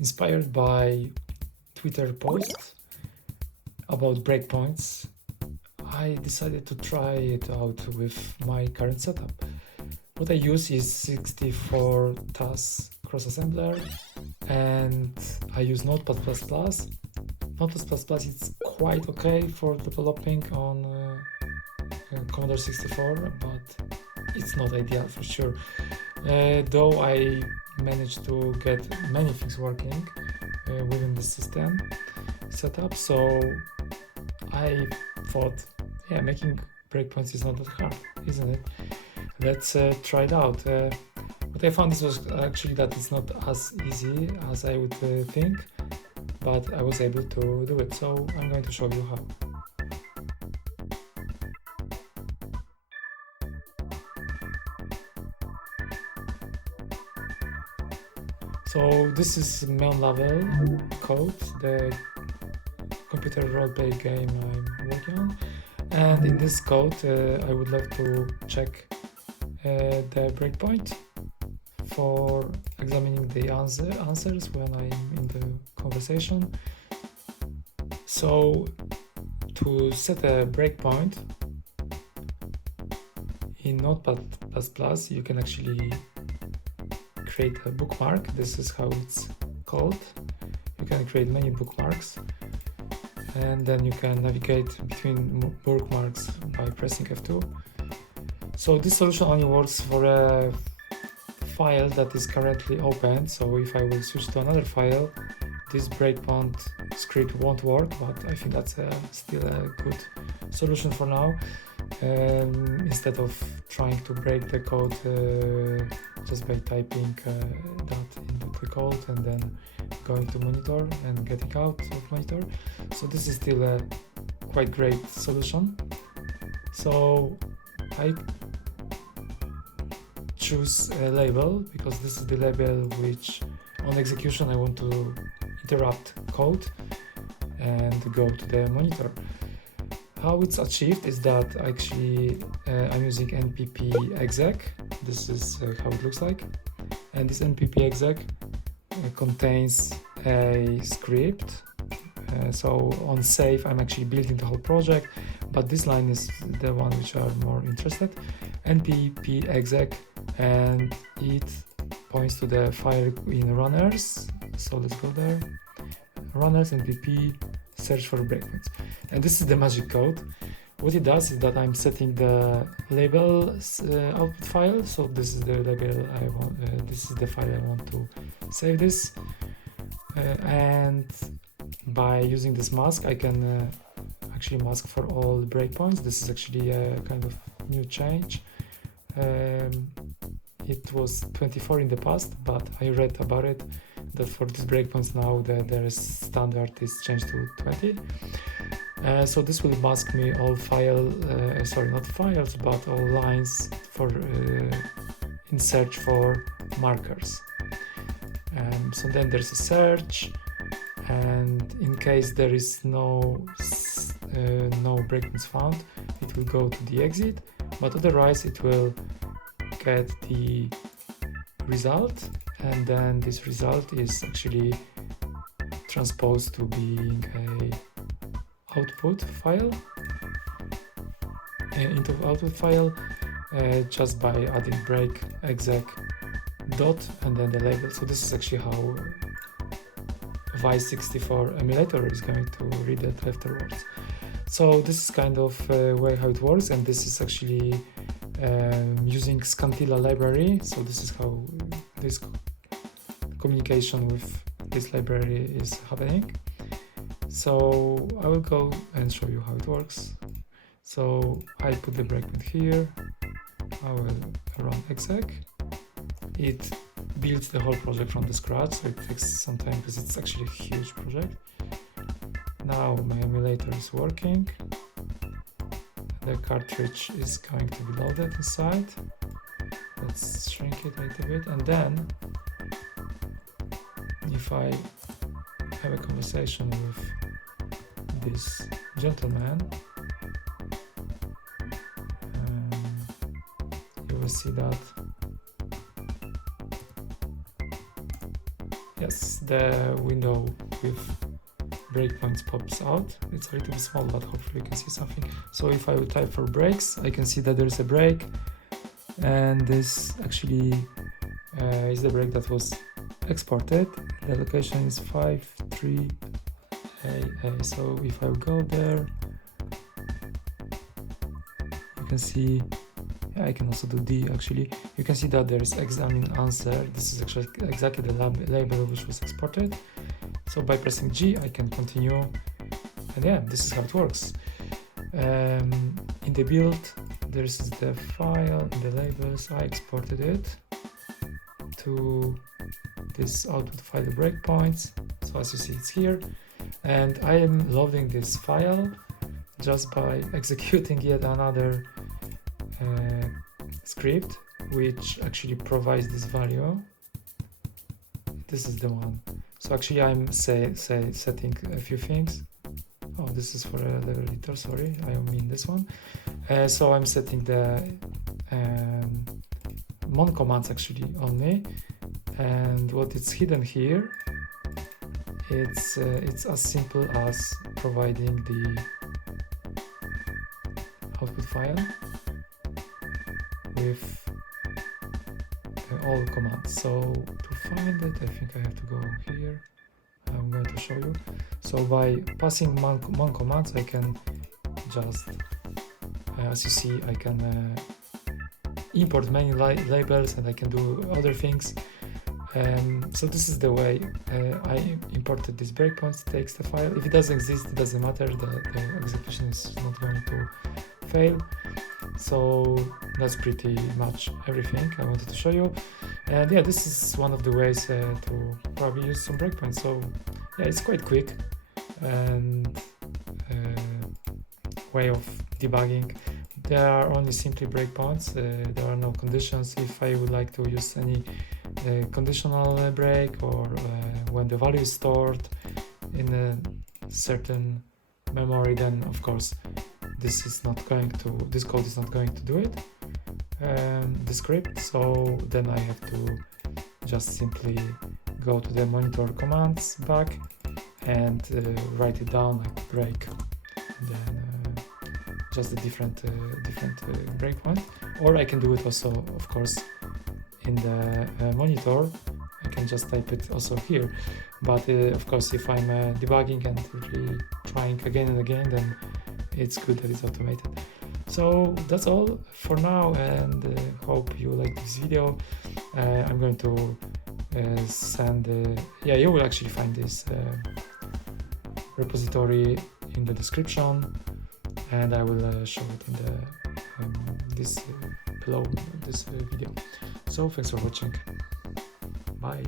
inspired by Twitter posts about breakpoints, I decided to try it out with my current setup. What I use is 64 TAS cross-assembler, and I use Notepad++. Notepad++ is quite okay for developing on Commodore 64, but it's not ideal for sure. Though I managed to get many things working within the system setup, so I thought, yeah, making breakpoints is not that hard, isn't it? Let's try it out. What I found was actually that it's not as easy as I would think, but I was able to do it, so I'm going to show you how. So this is main level code, the computer roleplay game I'm working on, and in this code I would like to check the breakpoint for examining the answers when I'm in the conversation. So to set a breakpoint in Notepad++, you can actually create a bookmark. This is how it's called. You can create many bookmarks, and then you can navigate between bookmarks by pressing F2. So this solution only works for a file that is currently open. So if I will switch to another file, this breakpoint script won't work, but I think that's still a good solution for now. Instead of trying to break the code just by typing that into the code and then going to monitor and getting out of monitor. So this is still a quite great solution. So I choose a label because this is the label which on execution I want to interrupt code and go to the monitor. How it's achieved is that actually I'm using npp exec. This is how it looks like, and this npp exec contains a script. So on save I'm actually building the whole project, but this line is the one which are more interested. npp exec, and it points to the file in runners. So let's go there. Runners npp search for breakpoints, and this is the magic code. What it does is that I'm setting the label output file. So this is the label I want. This is the file I want to save this, and by using this mask, I can actually mask for all breakpoints. This is actually a kind of new change. It was 24 in the past, but I read about it that for these breakpoints now the standard is changed to 20. So this will mask me all not files, but all lines for in search for markers. So then there's a search, and in case there is no breakpoints found, it will go to the exit, but otherwise it will get the result, and then this result is actually transposed to being a output file into output file just by adding break exec dot and then the label. So this is actually how Vice64 emulator is going to read it afterwards. So this is kind of way how it works, and this is actually using Scantilla library. So this is how this communication with this library is happening. So I will go and show you how it works. So I put the breakpoint here. I will run exec. It builds the whole project from the scratch, so it takes some time because it's actually a huge project. Now my emulator is working. The cartridge is going to be loaded inside. Let's shrink it a little bit, and then if I have a conversation with this gentleman, you will see that yes, the window with breakpoints pops out. It's a little bit small, but hopefully you can see something. So if I would type for breaks, I can see that there is a break, and this actually is the break that was exported. The location is 53AA. So if I go there, you can see, yeah, I can also do D actually. You can see that there is examine answer. This is actually exactly the label which was exported. So by pressing G, I can continue, and yeah, this is how it works. In the build, there is the file in the labels. I exported it to this output file, the breakpoints. So as you see, it's here, and I am loading this file just by executing yet another script, which actually provides this value. This is the one. So actually I'm setting a few things. Oh, this is for a level editor, sorry, I mean this one. So I'm setting the mon commands actually only, and what is hidden here, it's as simple as providing the output file with all commands. So to find it, I think I have to go here. I'm going to show you. So by passing mon commands, I can just, as you see, I can import many labels, and I can do other things. So this is the way I imported this breakpoints. Takes the file. If it doesn't exist, it doesn't matter. The execution is not going to fail. So that's pretty much everything I wanted to show you. And yeah, this is one of the ways to probably use some breakpoints. So yeah, it's quite quick and way of debugging. There are only simply breakpoints. There are no conditions. If I would like to use any conditional break, or when the value is stored in a certain memory, then of course this code is not going to do it, the script. So then I have to just simply go to the monitor commands back and write it down like break, and then just a different breakpoint. Or I can do it also, of course, in the monitor. I can just type it also here, but of course if I'm debugging and really trying again and again, then it's good that it's automated. So that's all for now, and hope you like this video. I'm going to send you will actually find this repository in the description, and I will show it in the below this video. So thanks for watching. Bye.